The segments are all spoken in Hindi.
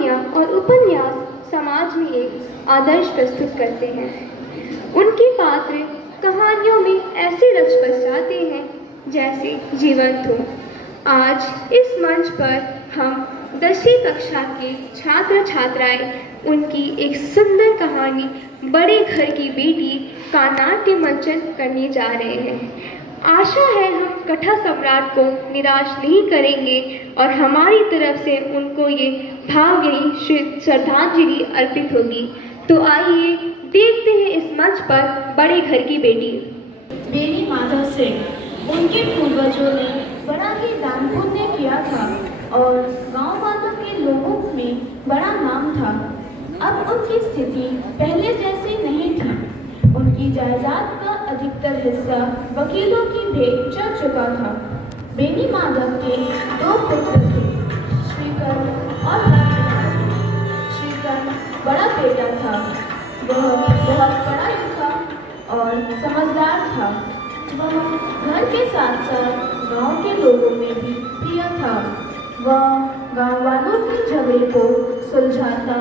कहानियाँ और उपन्यास समाज में एक आदर्श प्रस्तुत करते हैं। उनके पात्र कहानियों में ऐसे रच बस जाते हैं जैसे जीवंत हो। आज इस मंच पर हम 10वीं कक्षा के छात्र छात्राएं उनकी एक सुंदर कहानी बड़े घर की बेटी का नाट्य मंचन करने जा रहे हैं। आशा है हम कथा सम्राट को निराश नहीं करेंगे और हमारी तरफ से उनको ये भावभीनी श्रद्धांजलि अर्पित होगी। तो आइए देखते हैं इस मंच पर बड़े घर की बेटी। बेनी माधव सिंह, उनके पूर्वजों ने बड़ा ही दान पुण्य किया था और गांव वालों के लोगों में बड़ा नाम था। अब उनकी स्थिति पहले जैसी नहीं थी। उनकी जायदाद का अधिकतर हिस्सा वकीलों की भेंट चढ़ चुका था। बेनी माधव के 2 पुत्र थे, श्रीकंठ और राजकुमारी। श्रीकंठ बड़ा बेटा था। वह बहुत पढ़ा लिखा और समझदार था। वह घर के साथ साथ गांव के लोगों में भी प्रिय था। वह गांव वालों के झगड़े को सुलझाता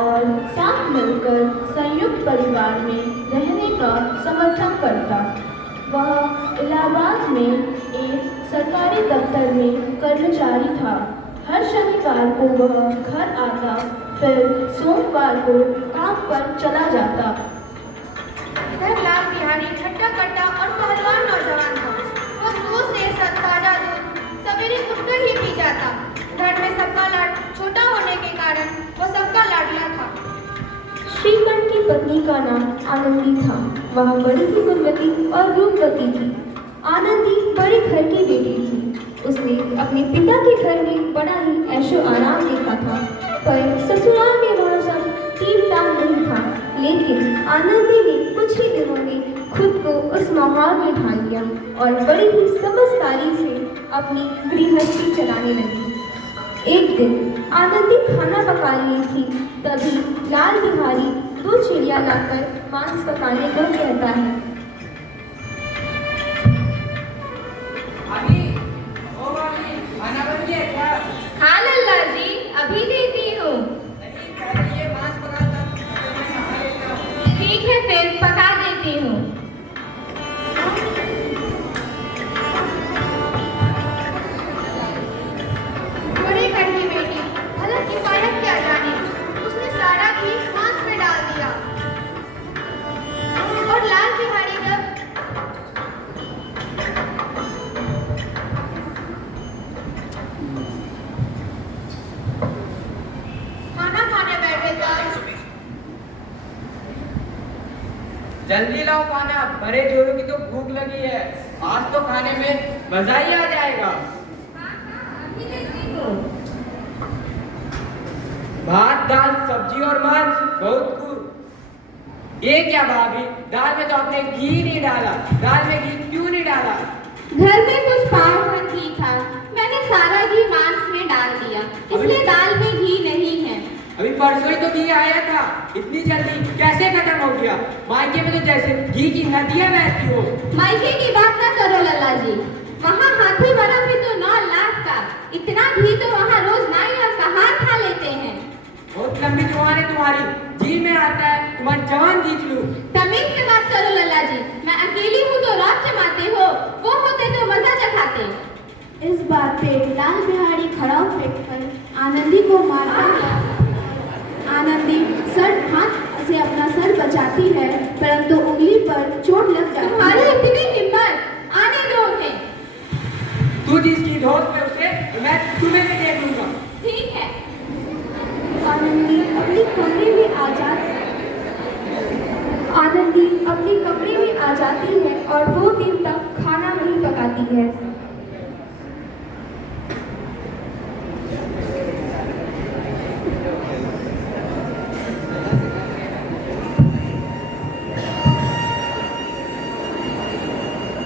और साथ मिलकर संयुक्त परिवार में रहने का समर्थन करता। वह इलाहाबाद में एक सरकारी दफ्तर में कर्मचारी था। हर शनिवार को वह घर आता, फिर सोमवार को काम पर चला जाता। इधर लाल बिहारी खट्टा कट्टा और पहलवान नौजवान था। वह 2 सेर ताजा दूध सवेरे उठकर ही पी जाता। घर में सबका लाड छोटा होने के कारण वह सबका लाडला था। श्रीकंठ की पत्नी का नाम आनंदी था। वह बड़ी ही गुणवती और रूपवती थी। आनंदी बड़े घर की बेटी थी। उसने अपने पिता के घर में बड़ा ही ऐशो आराम देखा था, पर ससुराल में वह सब ठीक-ठाक नहीं था। लेकिन आनंदी ने कुछ ही दिनों में खुद को उस माहौल में ढाल लिया और बड़ी ही समझदारी से अपनी गृहस्थी चलाने लगी। एक दिन आनंदी खाना पका रही थी, तभी लाल बिहारी 2 चिड़िया लाकर मांस पकाने को कहता है। खाना बन गया क्या? हाँ लल्ला जी, अभी देती हूँ। ये मांस पकाता। ठीक है, फिर पका देती हूँ। बड़े घर की बेटी भला किफायत क्या जाने, उसने सारा घी मांस में डाल दिया। और लाल बिहारी जब खाना खाने बैठे तब जल्दी लाओ खाना, बड़े जोरों की तो भूख लगी है। आज तो खाने में मजा ही आ जाएगा। भात, दाल, सब्जी और मांस, बहुत खूब। ये क्या भाभी, दाल में तो आपने घी नहीं डाला। दाल में घी क्यों नहीं डाला? घर में कुछ पाव भर घी था, मैंने सारा घी मांस में डाल दिया, इसलिए दाल में घी नहीं है। अभी परसों ही तो घी आया था, इतनी जल्दी कैसे खत्म हो गया? मायके में तो जैसे घी की नदियां बहती हो। मायके की बात न करो लल्ला जी, वहाँ हाथी वाला भी तो 9 लाख का। इतना घी तो वहाँ रोज नाई और कहार खा लेते हैं। बहुत लंबी जुबान है तुम्हारी, जी में आता है तुम्हारी जवान खींच लूं। तमीज से बात करो लल्ला जी, मैं अकेली हूँ तो रात जमाते हो, वो होते तो मजा चखाते। इस बात पे लाल बिहारी खड़ा फेंककर आनंदी को मारता है। आनंदी हाथ से अपना सर बचाती है, परंतु उंगली पर चोट लग जाती है। तुम्हारी इतनी हिम्मत, आने दो उन्हें। तू जिसकी दोस्त है उसे मैं तुम्हें भी देख लूंगा। ठीक है। आनंदी अपने कमरे में आ जाती है और 2 दिन तक खाना नहीं पकाती है।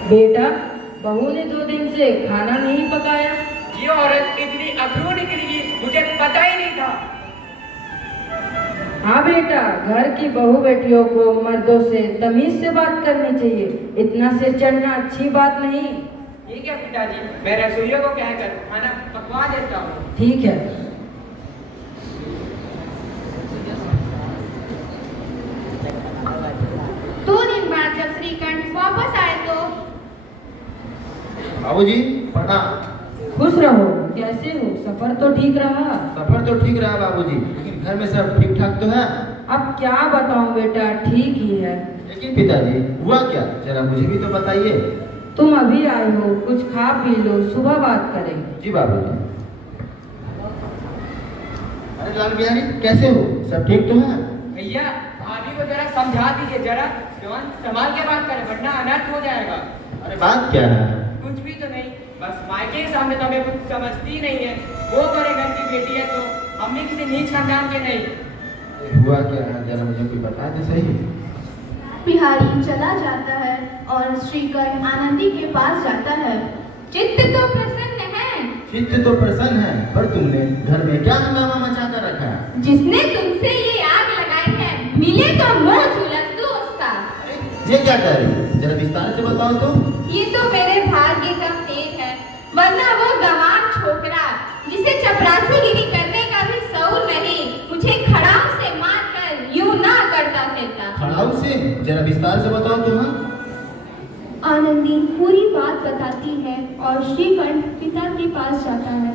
बेटा, बहू ने 2 दिन से खाना नहीं पकाया। ये औरत इतनी अखरू निकली, मुझे पता ही नहीं था। हाँ बेटा, घर की बहू बेटियों को मर्दों से तमीज से बात करनी चाहिए। इतना सिर चढ़ना अच्छी बात नहीं। ठीक है पिताजी, मैं रसोइयों को कहकर खाना पकवा देता हूँ। ठीक है। बाबूजी प्रणाम। खुश रहो। कैसे हो? सफर तो ठीक रहा? सफर तो ठीक रहा बाबूजी, लेकिन घर में सब ठीक ठाक तो है? अब क्या बताऊं बेटा, ठीक ही है। लेकिन पिताजी हुआ क्या, जरा मुझे भी तो बताइए। तुम अभी आए हो, कुछ खा पी लो, सुबह बात करेंगे। जी बाबूजी। अरे लाल बिहारी कैसे हो, सब ठीक तो है? भैया भाभी को जरा समझा दीजिए, जरा जवान संभाल के बात करें वरना अनर्थ हो जाएगा। अरे बात क्या है? कुछ भी तो नहीं, बस मायके के सामने तो हमें कुछ समझती नहीं है। वो तो घर की बेटी है, तो हम भी किसी नीच खानदान के नहीं। अरे हुआ क्या है, जरा मुझे कोई बता दे सही। बिहारी चला जाता है और श्रीकर्ण आनंदी के पास जाता है। चित्त तो प्रसन्न है। चित्त तो प्रसन्न है, पर तुमने घर में क्या हंगामा मचा कर रखा है? जिसने तुमसे ये आग लगाई है, मिले तो मुंह झुलस दो उसका। ये क्या कह रही है, जरा विस्तार से बताओ तो। ये तो मेरे भाग्य का खेल है, वरना वो गंवार छोकरा जिसे चपरासीगिरी करने का भी शऊर नहीं, मुझे खड़ाऊ से मारकर यूं ना करता फिरता। खड़ाऊ से? जरा विस्तार से बताओ तो। हाँ आनंदी पूरी बात बताती है और श्रीकर्ण पिता के पास जाता है।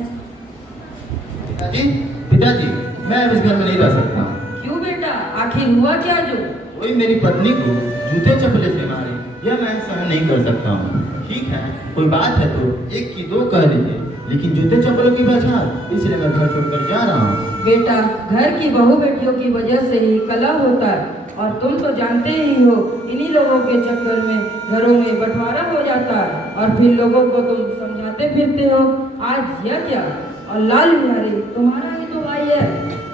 पिताजी, पिताजी मैं अब इस घर में नहीं रह सकता। क्यों बेटा, आखिर हुआ क्या जो? कोई मेरी पत्नी को जूते चप्पले से मारे, यह मैं सहन नहीं कर सकता हूँ। ठीक है, कोई बात है तो एक की दो कह लीजिए, लेकिन जूते चप्पलों की बजाय इसलिए मैं घर छोड़कर जा रहा हूँ। बेटा, घर की बहू बेटियों की वजह से ही कलह होता है, और तुम तो जानते ही हो, इन्हीं लोगों के चक्कर में घरों में बंटवारा हो जाता है, और फिर लोगों को तुम समझाते फिरते हो। आज यह क्या? और लाल बिहारी तुम्हारा ही तो भाई है।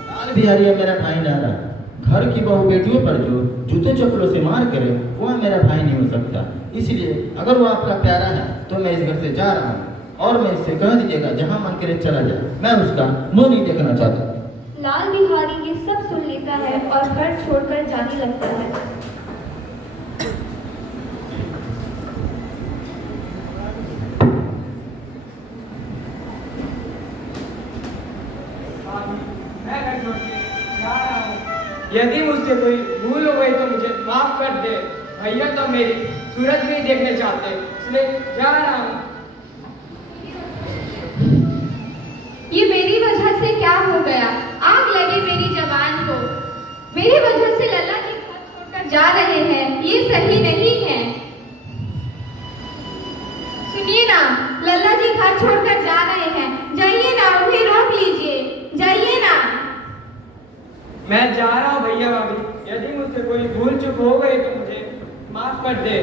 लाल बिहारी अब मेरा भाई ना रहा। घर की बहू बेटियों पर जो जूते चप्पलों से मार करे वह मेरा भाई नहीं हो सकता। इसलिए अगर वो आपका प्यारा है तो मैं इस घर से जा रहा हूँ, और मैं इससे कह दीजिएगा जहाँ मन करे चला जाए, मैं उसका मुंह नहीं देखना चाहता। लाल बिहारी ये सब सुन लेता है और घर छोड़कर जाने लगता है। मैं घर छोड़ के जा रहा हूँ। यदि मुझसे कोई भूल हो गई तो मुझे माफ कर दे। भैया तो मेरी सूरत भी देखने चाहते, इसलिए जा रहा हूँ। ये मेरी वजह से क्या हो गया? आग लगे मेरी जवान को। मेरी वजह से लल्ला जी घर छोड़कर जा रहे हैं, ये सही नहीं है। सुनिए ना, लल्ला जी घर छोड़कर जा रहे हैं, जाइए ना, उन्हें रोक लीजिए, जाइए ना। मैं जा रहा हूँ भैया भाभी, यदि मुझसे कोई भूल चूक हो गई तो मुझे माफ कर दे।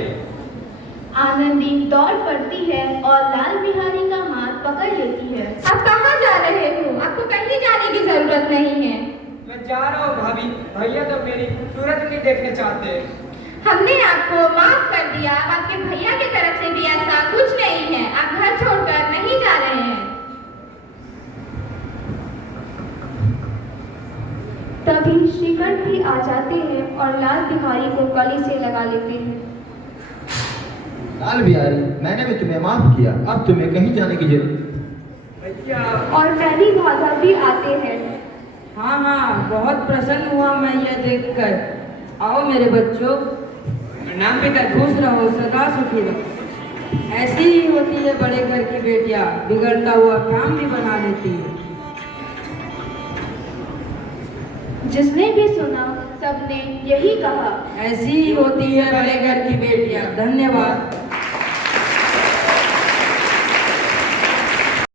आनंदी दौड़ पड़ती है और लाल बिहारी का हाथ पकड़ लेती है। अब कहाँ जा रहे हो? आपको कहीं जाने की जरूरत नहीं है। मैं जा रहा हूँ भाभी, भैया तो मेरी सूरत नहीं देखने चाहते। हमने आपको माफ कर दिया, अब आपके भैया की तरफ से भी ऐसा कुछ नहीं है। आप घर छोड़कर नहीं जा रहे हैं। तभी श्रीकर्ण भी आ जाते हैं और लाल बिहारी को गले से लगा लेते हैं। लाल बिहारी, मैंने भी तुम्हें माफ किया, अब तुम्हें कहीं जाने की जरूरत। भैया और मैनी भागा भी आते हैं। हाँ हाँ, बहुत प्रसन्न हुआ मैं यह देखकर। आओ मेरे बच्चों, नाम पिता खुश रहो, सदा सुखी रहो। ऐसी ही होती है बड़े घर की बेटियां, बिगड़ता हुआ काम भी बना लेती है। जिसने भी सुना सबने यही कहा। ऐसी ही होती है बड़े घर की बेटियां। धन्यवाद।